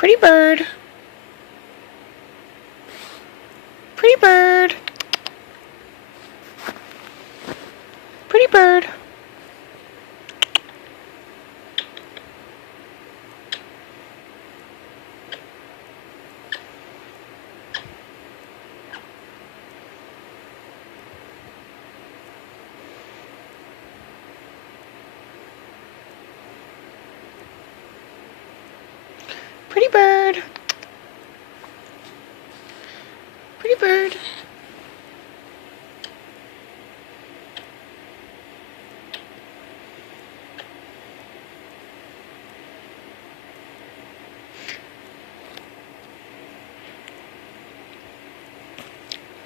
Pretty bird. Pretty bird. Pretty bird. Pretty bird. Pretty bird.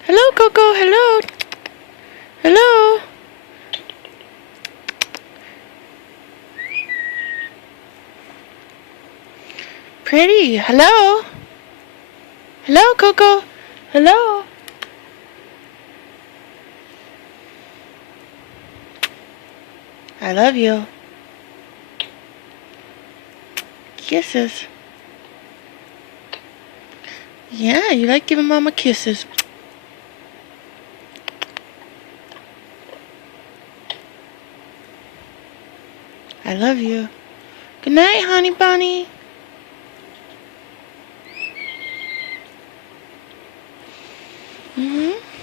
Hello, Coco. Hello. Hello. Pretty. Hello. Hello, Coco. Hello. I love you. Kisses. Yeah, you like giving Mama kisses. I love you. Good night, honey bunny. Mm-hmm.